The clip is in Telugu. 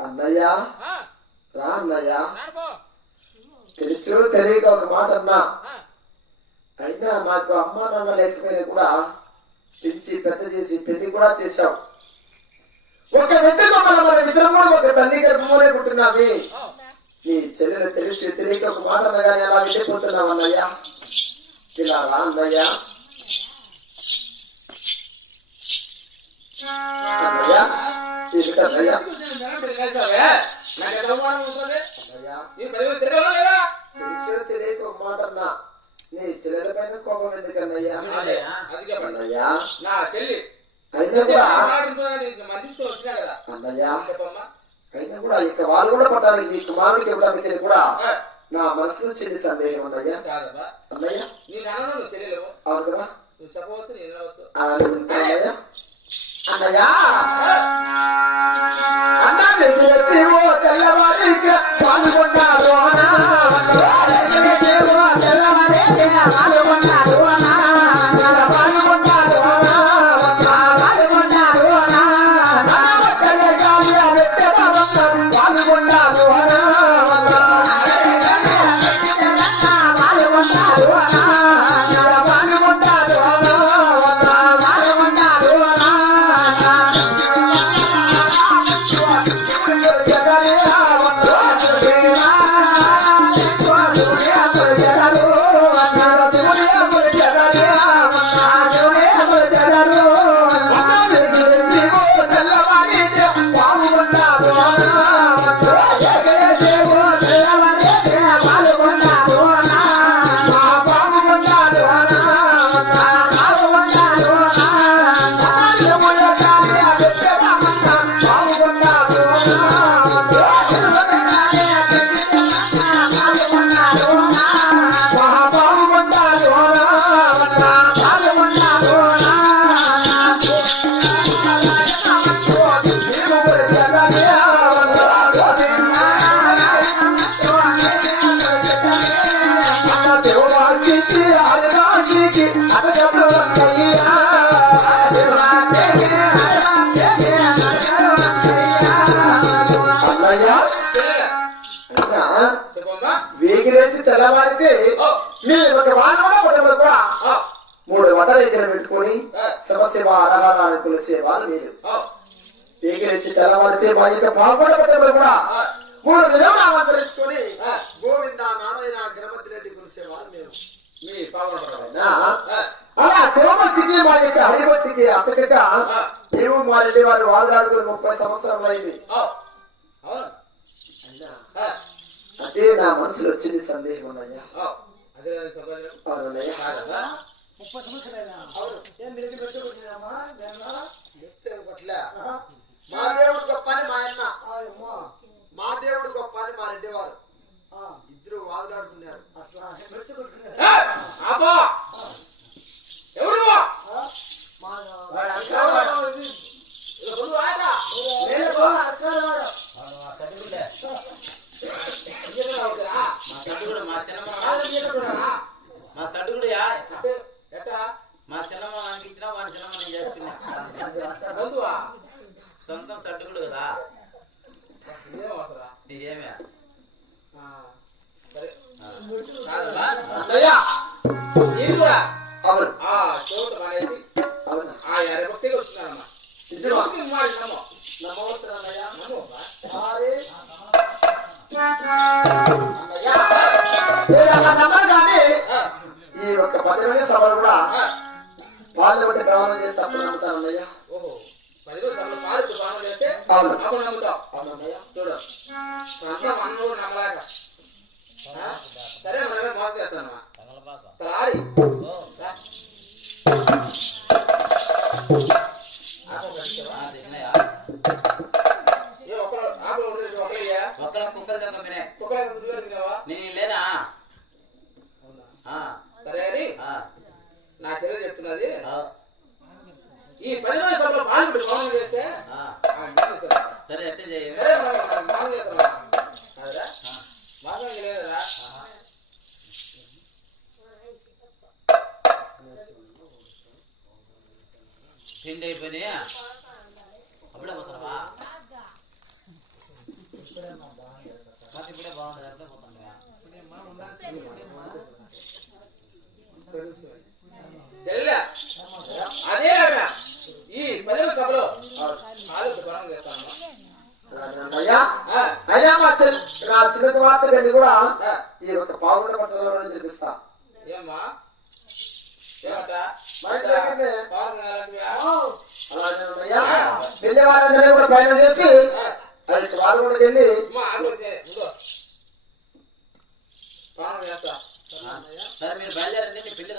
అన్నయ్య రా అన్నయ్య తెలుసు తెలియక ఒక మాట అన్నా అయినా నాకు అమ్మ నాన్న లేకపోయినా కూడా పెంచి పెద్ద చేసి పెళ్లి కూడా చేశాం. ఒక విధంగా మన ఇద్దరం కూడా ఒక తల్లి గర్భంలోనే పుట్టినావి. నీ చెల్లెలు తెలిసి తెలియక ఒక మాట అనగానే అలా వెళ్ళిపోతున్నావు అన్నయ్య. ఇలా రా అన్నయ్య. అన్నయ్య తెలియక ఒక మాట అన్నా. నీ చెల్లెల పైన కోపం ఎందుకన్నయ్యా? అన్నయ్యా అయినా కూడా అన్నయ్యా అయినా కూడా ఇక వాళ్ళు కూడా పట్టానికి నీ కుమారుడికి ఇవ్వడానికి కూడా నా మనసులో చెల్లి సందేహం అన్నయ్యా. అన్నయ్య అవును కదా అన్నయ్య. అన్నయ్యా అన్నా తెల్లవారి పాల్గొన్నారు Yeah. తెల్లవారితే మీ ఒక వానలో కూడా 3 వటరేకలు పెట్టుకొని శివశివ అరహారాన్ని కొలిసే వాళ్ళు మీరు ఎగిరించి తెల్లవారితే మా యొక్క పాల్గొండ పట్టణంలో కూడా 3 నిజామాలు తెచ్చుకొని గోవింద నారాయణ గణపతి రెడ్డి కొలిసే వాళ్ళు మేము అలా శివభక్తికి మా యొక్క హరిభక్తికి అతక మేము మా రెడ్డి వారు వాదలాడుకుని 30 సంవత్సరాలు అయింది. అదే నా మనసులో వచ్చింది సందేహం అన్నయ్యా. మా దేవుడు గొప్ప అని మా అన్న, మా దేవుడు గొప్ప అని మా రెడ్డి వారు ఇద్దరు వాదలాడుకున్నారు. మా సినిమా వానికి ఇచ్చినా వాని సినిమా నేను చేసుకున్నా సొంతం సడ్డుకుడు కదా నీకేమే ఈ ఒక్క 10 మంది సభలు కూడా వాళ్ళు బట్టి ప్రమాణం చేస్తే అప్పుడు నమ్ముతాను అన్నయ్యా. సరే మోసం చేస్తాను నేను లేనా సరే అని నా చెల్లెలు చెప్తున్నది. ఈ 10 మంది సభలో పాల్గొని మౌనం చేస్తే సరే ఎట్లా చేయాలి లేదురా తిండి అయిపోయినాయా అప్పుడే పోతావా ఇప్పుడే బాగుంటుంది అప్పుడే పోతాను అదే ఈ 10 సభలో అయినా నా చిన్న కుమార్తె పెళ్లి కూడా ఈ ఒక పావుగొండ పట్టణంలో జరిపిస్తా. ఏమ్మా పెళ్లి వారందరూ కూడా ప్రయాణం చేసి అది పాల్గొండకి వెళ్ళి సరే మీరు బయలుదేరండి పెళ్లి